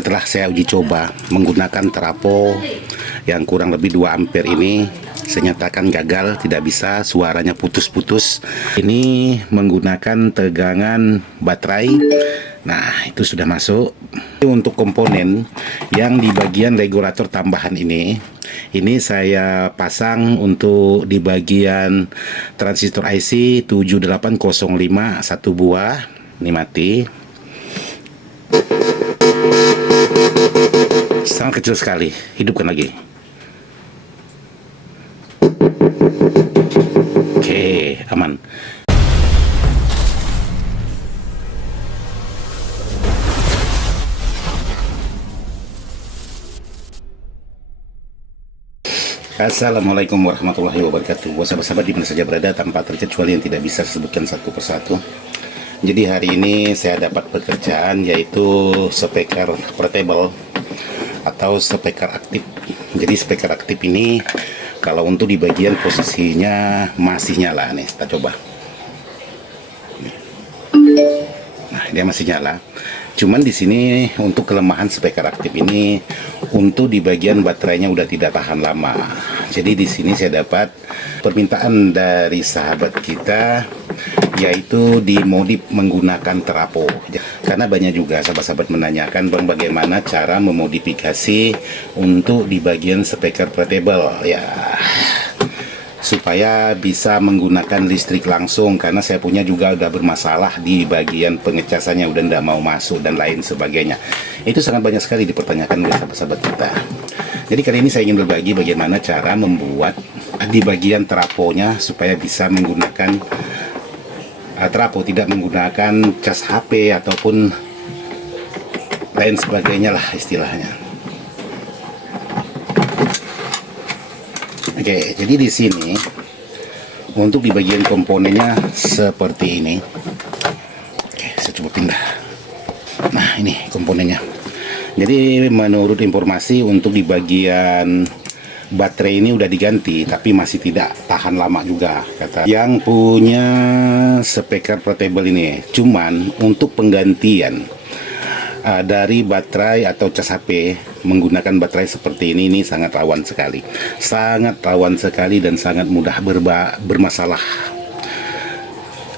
Setelah saya uji coba menggunakan trafo yang kurang lebih 2 ampere ini, saya nyatakan gagal, tidak bisa, suaranya putus-putus. Ini menggunakan tegangan baterai. Nah, itu sudah masuk. Untuk komponen yang di bagian regulator tambahan ini saya pasang untuk di bagian transistor IC 7805 satu buah. Ini mati. Sangat kecil sekali, hidupkan lagi. Oke, aman. Assalamualaikum warahmatullahi wabarakatuh. Buat sahabat-sahabat di mana saja berada, tanpa terkecuali yang tidak bisa disebutkan satu persatu. Jadi hari ini saya dapat pekerjaan yaitu speaker portable atau speaker aktif. Jadi speaker aktif ini kalau untuk di bagian posisinya masih nyala nih, kita coba. Nah, dia masih nyala. Cuman di sini untuk kelemahan speaker aktif ini untuk di bagian baterainya udah tidak tahan lama. Jadi di sini saya dapat permintaan dari sahabat kita yaitu dimodif menggunakan trafo. Karena banyak juga sahabat-sahabat menanyakan, Bang, bagaimana cara memodifikasi untuk di bagian speaker portable ya, supaya bisa menggunakan listrik langsung, karena saya punya juga udah bermasalah di bagian pengecasannya, udah tidak mau masuk dan lain sebagainya. Itu sangat banyak sekali dipertanyakan oleh sahabat-sahabat kita. Jadi kali ini saya ingin berbagi bagaimana cara membuat di bagian trafonya supaya bisa menggunakan trafo, tidak menggunakan cas HP ataupun lain sebagainya lah istilahnya. Oke, jadi di sini untuk di bagian komponennya seperti ini. Oke, saya coba pindah. Nah, ini komponennya. Jadi menurut informasi untuk di bagian baterai ini udah diganti, tapi masih tidak tahan lama juga kata yang punya speaker portable ini. Cuman untuk penggantian dari baterai atau cas HP menggunakan baterai seperti ini sangat rawan sekali, dan sangat mudah bermasalah.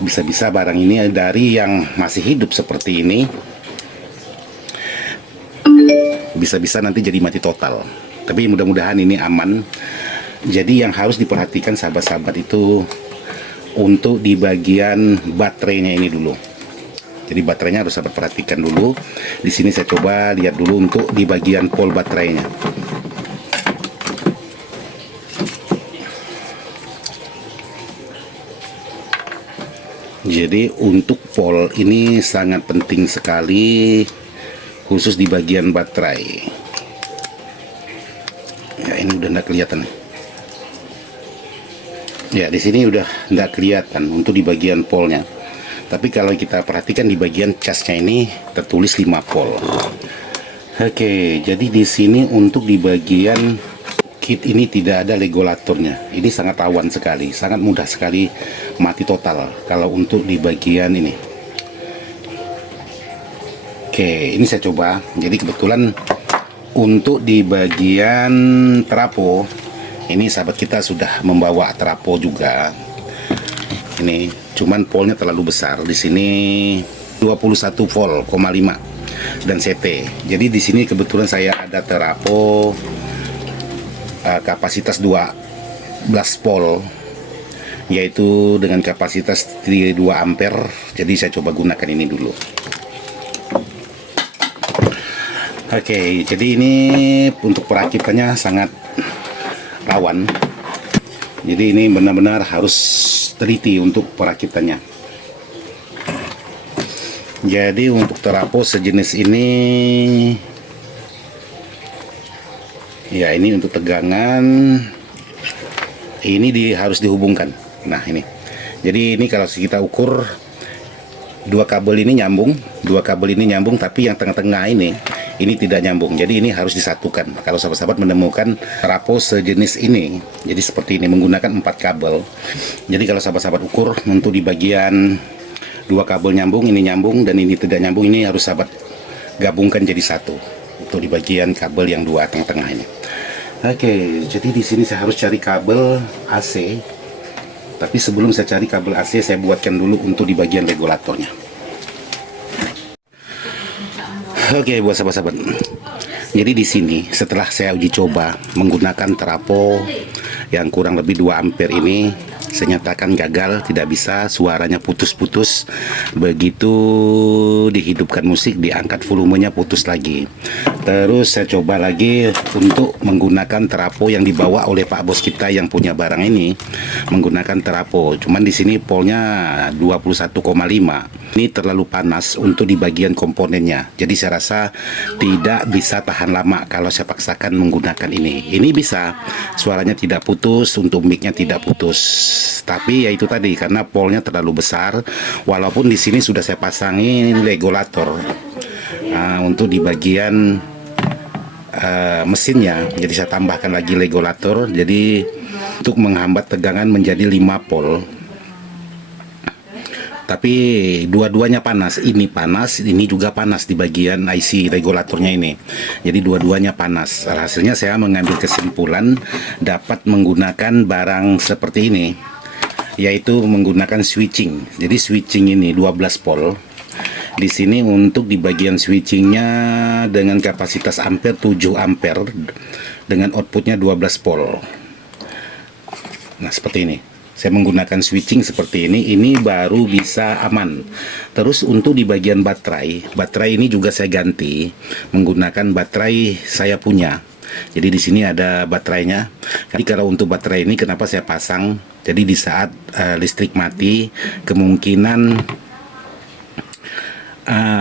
Bisa-bisa barang ini dari yang masih hidup seperti ini bisa-bisa nanti jadi mati total. Tapi mudah-mudahan ini aman. Jadi yang harus diperhatikan sahabat-sahabat itu untuk di bagian baterainya ini dulu. Jadi baterainya harus sahabat perhatikan dulu. Di sini saya coba lihat dulu untuk di bagian pol baterainya. Jadi untuk pol ini sangat penting sekali, khusus di bagian baterai. Ya, ini udah nggak kelihatan. Ya, di sini udah nggak kelihatan untuk di bagian polnya. Tapi kalau kita perhatikan di bagian casnya ini tertulis 5 volt. Oke, jadi di sini untuk di bagian kit ini tidak ada regulatornya. Ini sangat rawan sekali, sangat mudah sekali mati total kalau untuk di bagian ini. Oke, ini saya coba. Jadi kebetulan untuk di bagian trafo ini sahabat kita sudah membawa trafo juga. Ini cuman polnya terlalu besar. Di sini 21 volt, 5 dan CT. Jadi di sini kebetulan saya ada trafo kapasitas 12 volt, yaitu dengan kapasitas 2 ampere. Jadi saya coba gunakan ini dulu. Oke, jadi ini untuk perakitannya sangat rawan. Jadi ini benar-benar harus teliti untuk perakitannya. Jadi untuk trafo sejenis ini, ya ini untuk tegangan, ini harus dihubungkan. Nah ini, jadi ini kalau kita ukur dua kabel ini nyambung, tapi yang tengah-tengah ini tidak nyambung. Jadi ini harus disatukan. Kalau sahabat-sahabat menemukan trafo sejenis ini, jadi seperti ini menggunakan 4 kabel. Jadi kalau sahabat-sahabat ukur untuk di bagian 2 kabel nyambung, ini nyambung dan ini tidak nyambung, ini harus sahabat gabungkan jadi satu. untuk di bagian kabel yang dua tengah-tengah ini. Oke, jadi di sini saya harus cari kabel AC. Tapi sebelum saya cari kabel AC, saya buatkan dulu untuk di bagian regulatornya. Oke, buat sahabat-sahabat. Jadi di sini setelah saya uji coba menggunakan trafo yang kurang lebih 2 ampere ini, saya nyatakan gagal, tidak bisa, suaranya putus-putus. Begitu dihidupkan musik, diangkat volumenya putus lagi. Terus saya coba lagi untuk menggunakan trafo yang dibawa oleh Pak Bos kita yang punya barang ini, menggunakan trafo. Cuman di sini polnya 21,5. Ini terlalu panas untuk di bagian komponennya. Jadi saya rasa tidak bisa tahan lama kalau saya paksakan menggunakan ini. Ini bisa, suaranya tidak putus, untuk mic-nya tidak putus. Tapi ya itu tadi, karena polnya terlalu besar. Walaupun di sini sudah saya pasangin regulator untuk di bagian mesinnya. Jadi saya tambahkan lagi regulator. Jadi untuk menghambat tegangan menjadi 5 volt. Tapi dua-duanya panas, ini juga panas di bagian IC regulatornya ini. Jadi dua-duanya panas. Hasilnya saya mengambil kesimpulan dapat menggunakan barang seperti ini, yaitu menggunakan switching. Jadi switching ini 12 volt. Di sini untuk di bagian switchingnya dengan kapasitas ampere 7 ampere dengan outputnya 12 volt. Nah seperti ini. Saya menggunakan switching seperti ini baru bisa aman. Terus untuk di bagian baterai ini juga saya ganti menggunakan baterai saya punya. Jadi di sini ada baterainya. Jadi kalau untuk baterai ini kenapa saya pasang? Jadi di saat listrik mati, kemungkinan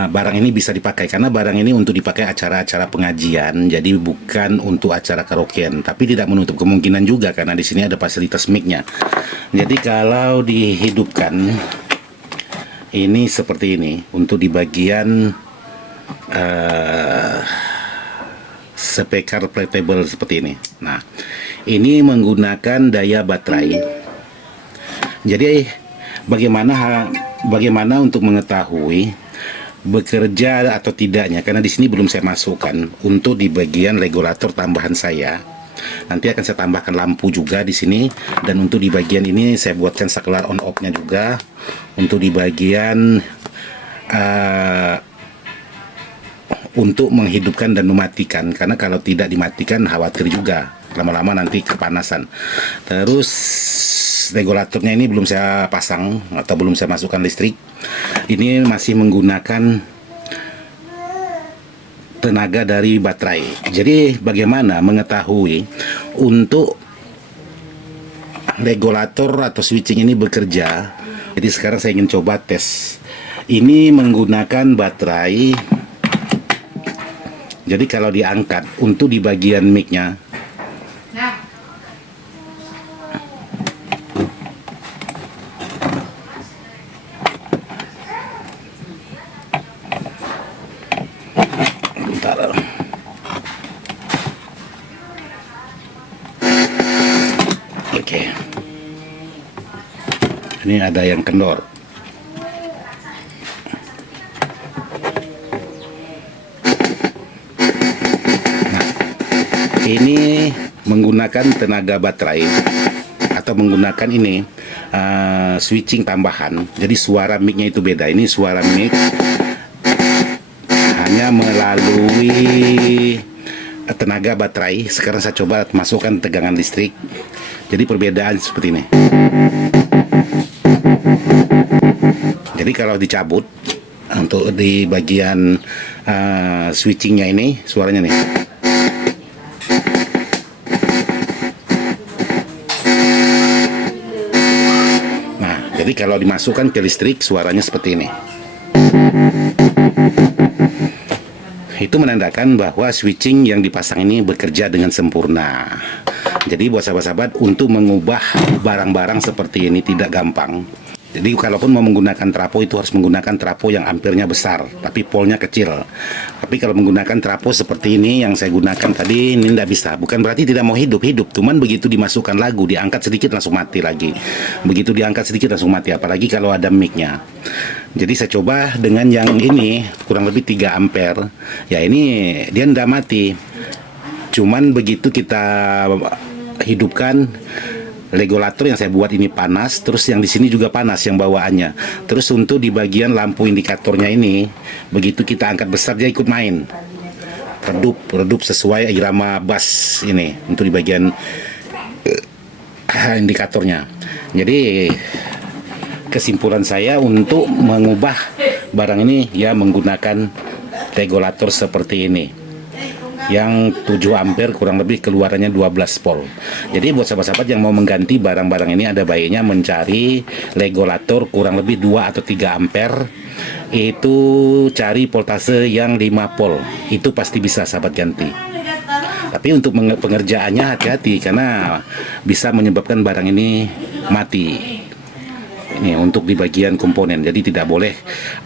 barang ini bisa dipakai, karena barang ini untuk dipakai acara-acara pengajian, jadi bukan untuk acara karaokean. Tapi tidak menutup kemungkinan juga karena di sini ada fasilitas mic-nya. Jadi kalau dihidupkan ini seperti ini untuk di bagian speaker portable seperti ini. Nah, ini menggunakan daya baterai. Jadi bagaimana untuk mengetahui bekerja atau tidaknya, karena di sini belum saya masukkan untuk di bagian regulator tambahan saya. Nanti akan saya tambahkan lampu juga di sini, dan untuk di bagian ini saya buatkan saklar on off-nya juga untuk di bagian untuk menghidupkan dan mematikan, karena kalau tidak dimatikan khawatir juga lama-lama nanti kepanasan. Terus regulatornya ini belum saya pasang atau belum saya masukkan listrik. Ini masih menggunakan tenaga dari baterai. Jadi bagaimana mengetahui untuk regulator atau switching ini bekerja? Jadi sekarang saya ingin coba tes. Ini menggunakan baterai. Jadi kalau diangkat untuk di bagian mic-nya, oke. Ini ada yang kendor. Nah, ini menggunakan tenaga baterai atau menggunakan ini switching tambahan. Jadi suara mic-nya itu beda. Ini suara mic hanya melalui tenaga baterai. Sekarang saya coba masukkan tegangan listrik. Jadi perbedaan seperti ini. Jadi kalau dicabut untuk di bagian switchingnya ini suaranya nih. Nah, jadi kalau dimasukkan ke listrik suaranya seperti ini. Itu menandakan bahwa switching yang dipasang ini bekerja dengan sempurna. Jadi buat sahabat-sahabat, untuk mengubah barang-barang seperti ini tidak gampang. Jadi kalaupun mau menggunakan trafo itu harus menggunakan trafo yang ampernya besar, tapi polnya kecil. Tapi kalau menggunakan trafo seperti ini yang saya gunakan tadi, ini tidak bisa. Bukan berarti tidak mau hidup, cuman begitu dimasukkan lagu, diangkat sedikit langsung mati lagi. Begitu diangkat sedikit langsung mati, apalagi kalau ada mic-nya. Jadi saya coba dengan yang ini kurang lebih 3 ampere. Ya ini dia ndak mati. Cuman begitu kita hidupkan, regulator yang saya buat ini panas, terus yang di sini juga panas yang bawaannya. Terus untuk di bagian lampu indikatornya ini, begitu kita angkat besar dia ikut main. Redup sesuai irama bass ini untuk di bagian indikatornya. Jadi kesimpulan saya untuk mengubah barang ini ya menggunakan regulator seperti ini yang 7 ampere kurang lebih keluarannya 12 volt. Jadi buat sahabat-sahabat yang mau mengganti barang-barang ini ada baiknya mencari regulator kurang lebih 2 atau 3 ampere, itu cari voltase yang 5 volt, itu pasti bisa sahabat ganti. Tapi untuk pengerjaannya hati-hati karena bisa menyebabkan barang ini mati. Ini untuk di bagian komponen, jadi tidak boleh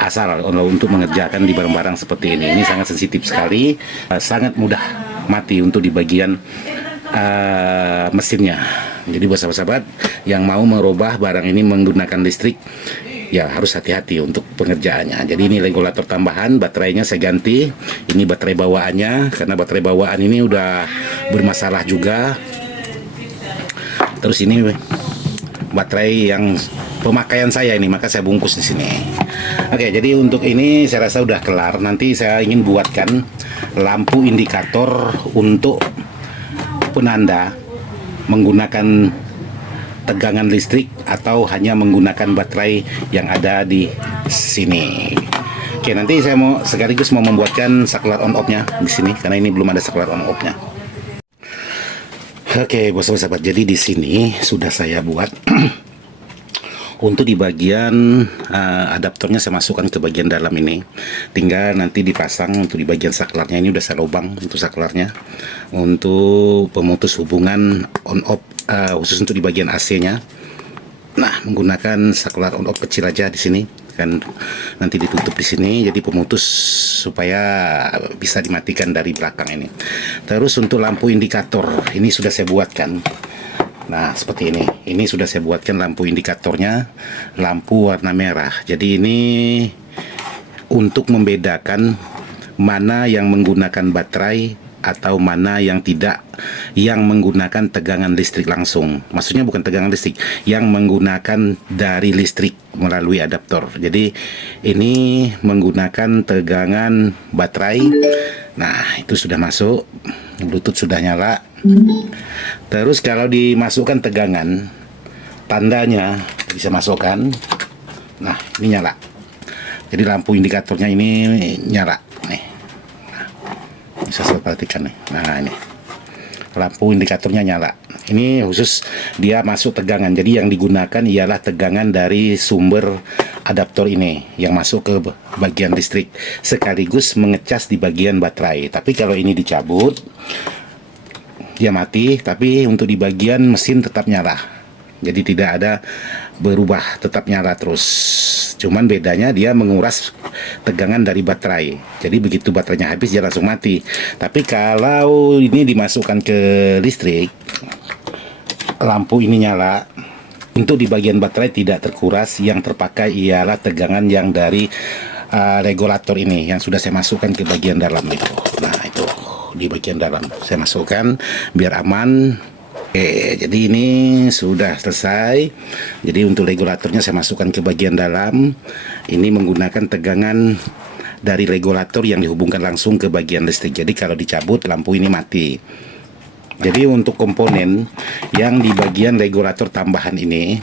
asal untuk mengerjakan di barang-barang seperti ini. Ini sangat sensitif sekali, sangat mudah mati untuk di bagian mesinnya. Jadi buat sahabat-sahabat yang mau merubah barang ini menggunakan listrik, ya harus hati-hati untuk pengerjaannya. Jadi ini regulator tambahan, baterainya saya ganti. Ini baterai bawaannya, karena baterai bawaan ini udah bermasalah juga. Terus ini baterai yang pemakaian saya ini, maka saya bungkus di sini. Oke, jadi untuk ini saya rasa udah kelar. Nanti saya ingin buatkan lampu indikator untuk penanda menggunakan tegangan listrik atau hanya menggunakan baterai yang ada di sini. Oke, nanti saya mau sekaligus mau membuatkan saklar on off-nya di sini karena ini belum ada saklar on off-nya. Oke, bos sahabat, jadi di sini sudah saya buat. Untuk di bagian adaptornya saya masukkan ke bagian dalam ini. Tinggal nanti dipasang untuk di bagian saklarnya, ini udah saya lubang untuk saklarnya. Untuk pemutus hubungan on off khusus untuk di bagian AC-nya. Nah, menggunakan saklar on off kecil aja di sini kan, nanti ditutup di sini jadi pemutus supaya bisa dimatikan dari belakang ini. Terus untuk lampu indikator ini sudah saya buatkan. Nah, seperti ini. Ini sudah saya buatkan lampu indikatornya, lampu warna merah. Jadi ini untuk membedakan mana yang menggunakan baterai atau mana yang tidak, yang menggunakan tegangan listrik langsung. Maksudnya bukan tegangan listrik, yang menggunakan dari listrik melalui adaptor. Jadi ini menggunakan tegangan baterai. Nah, itu sudah masuk. Bluetooth sudah nyala. Terus kalau dimasukkan tegangan, tandanya bisa masukkan. Nah, ini nyala. Jadi lampu indikatornya ini nyala nih. Nah, bisa saya perhatikan nih. Nah, ini lampu indikatornya nyala. Ini khusus dia masuk tegangan. Jadi yang digunakan ialah tegangan dari sumber adaptor ini yang masuk ke bagian listrik sekaligus mengecas di bagian baterai. Tapi kalau ini dicabut, dia mati, tapi untuk di bagian mesin tetap nyala. Jadi tidak ada berubah, tetap nyala terus. Cuman bedanya dia menguras tegangan dari baterai. Jadi begitu baterainya habis dia langsung mati. Tapi kalau ini dimasukkan ke listrik, lampu ini nyala. Untuk di bagian baterai tidak terkuras, yang terpakai ialah tegangan yang dari regulator ini yang sudah saya masukkan ke bagian dalam itu. Nah, itu di bagian dalam saya masukkan biar aman. Oke, jadi ini sudah selesai. Jadi untuk regulatornya saya masukkan ke bagian dalam. Ini menggunakan tegangan dari regulator yang dihubungkan langsung ke bagian listrik. Jadi kalau dicabut lampu ini mati. Jadi untuk komponen yang di bagian regulator tambahan ini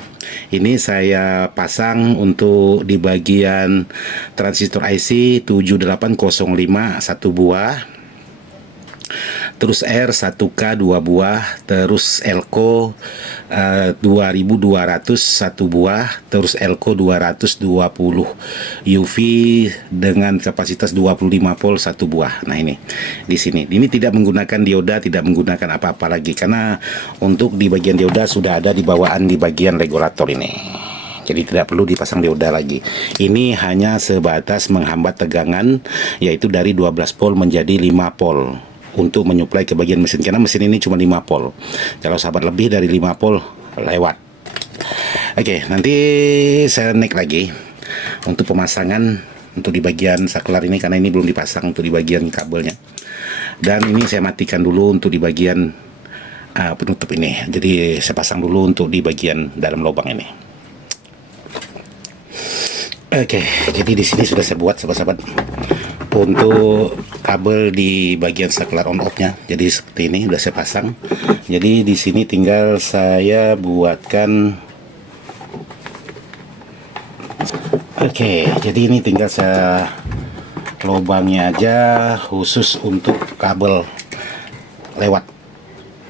saya pasang untuk di bagian transistor IC 7805 1 buah, terus R1K 2 buah, terus Elco 2200 1 buah, terus Elco 220 UV dengan kapasitas 25 volt 1 buah. Nah, ini di sini. Ini tidak menggunakan dioda, tidak menggunakan apa-apa lagi karena untuk di bagian dioda sudah ada di bawaan di bagian regulator ini. Jadi tidak perlu dipasang dioda lagi. Ini hanya sebatas menghambat tegangan yaitu dari 12 volt menjadi 5 volt. Untuk menyuplai ke bagian mesin karena mesin ini cuma 5 volt. Kalau sahabat lebih dari 5 volt lewat. Oke, nanti saya naik lagi untuk pemasangan untuk di bagian saklar ini, karena ini belum dipasang untuk di bagian kabelnya. Dan ini saya matikan dulu untuk di bagian penutup ini. Jadi saya pasang dulu untuk di bagian dalam lubang ini. Oke, jadi di sini sudah saya buat sahabat-sahabat untuk kabel di bagian saklar on off-nya. Jadi seperti ini sudah saya pasang. Jadi di sini tinggal saya buatkan. Oke, jadi ini tinggal saya lubangnya aja khusus untuk kabel lewat.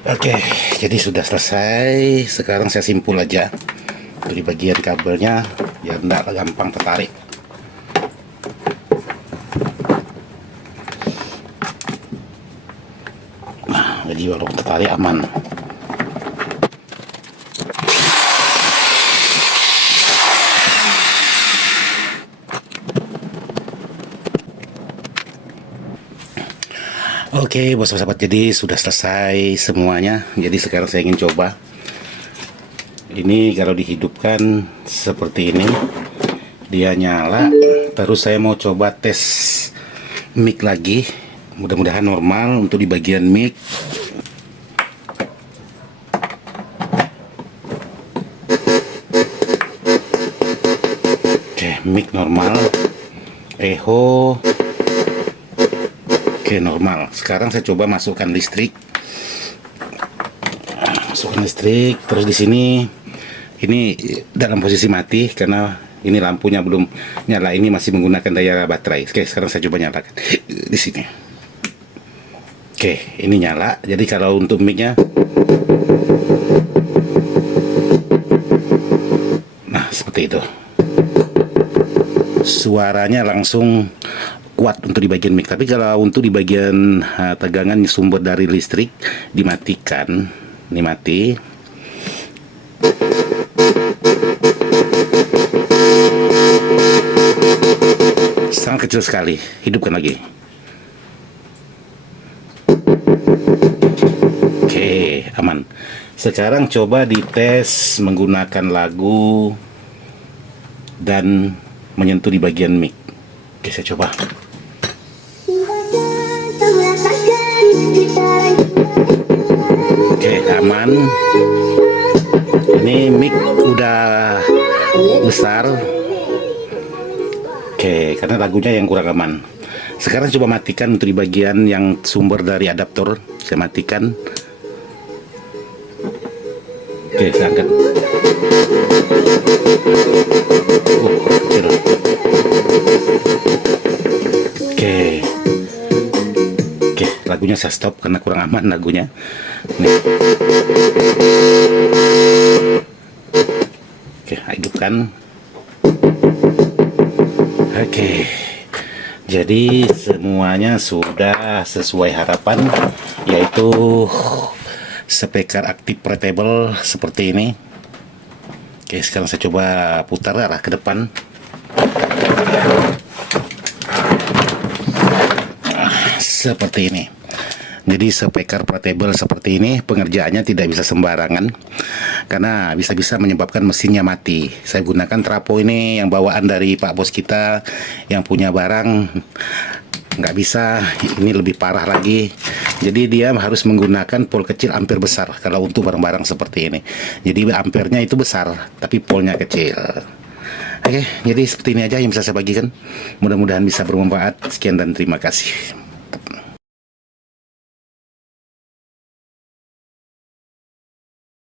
Oke, jadi sudah selesai. Sekarang saya simpul aja di bagian kabelnya biar tidak gampang tertarik. Nah, jadi kalau tertarik aman. Oke, bos sahabat, jadi sudah selesai semuanya. Jadi sekarang saya ingin coba. Ini kalau dihidupkan seperti ini, dia nyala. Terus saya mau coba tes mic lagi. Mudah-mudahan normal untuk di bagian mic. Oke, mic normal. Echo. Oke, normal. Sekarang saya coba masukkan listrik. Masukkan listrik. Terus di sini ini dalam posisi mati karena ini lampunya belum nyala. Ini masih menggunakan daya baterai. Oke, sekarang saya coba nyalakan di sini. Oke, ini nyala. Jadi kalau untuk mic-nya, nah seperti itu. Suaranya langsung kuat untuk di bagian mic. Tapi kalau untuk di bagian tegangan sumber dari listrik dimatikan, ini mati. Sangat kecil sekali. Hidupkan lagi. Oke, aman. Sekarang coba dites menggunakan lagu dan menyentuh di bagian mic. Oke, saya coba. Oke, aman. Ini mic udah besar. Oke, karena lagunya yang kurang aman. Sekarang coba matikan untuk di bagian yang sumber dari adaptor. Saya matikan. Oke, saya angkat. Kecil. Oke, lagunya saya stop karena kurang aman lagunya. Nih. Oke, hidupkan. Oke, jadi semuanya sudah sesuai harapan, yaitu speaker aktif portable seperti ini. Oke, sekarang saya coba putar arah ke depan. Seperti ini. Jadi speaker portable seperti ini pengerjaannya tidak bisa sembarangan karena bisa-bisa menyebabkan mesinnya mati. Saya gunakan trapo ini yang bawaan dari Pak Bos kita yang punya barang. Nggak bisa, ini lebih parah lagi. Jadi dia harus menggunakan pol kecil ampere besar kalau untuk barang-barang seperti ini. Jadi ampernya itu besar tapi polnya kecil. Oke, jadi seperti ini aja yang bisa saya bagikan. Mudah-mudahan bisa bermanfaat. Sekian dan terima kasih.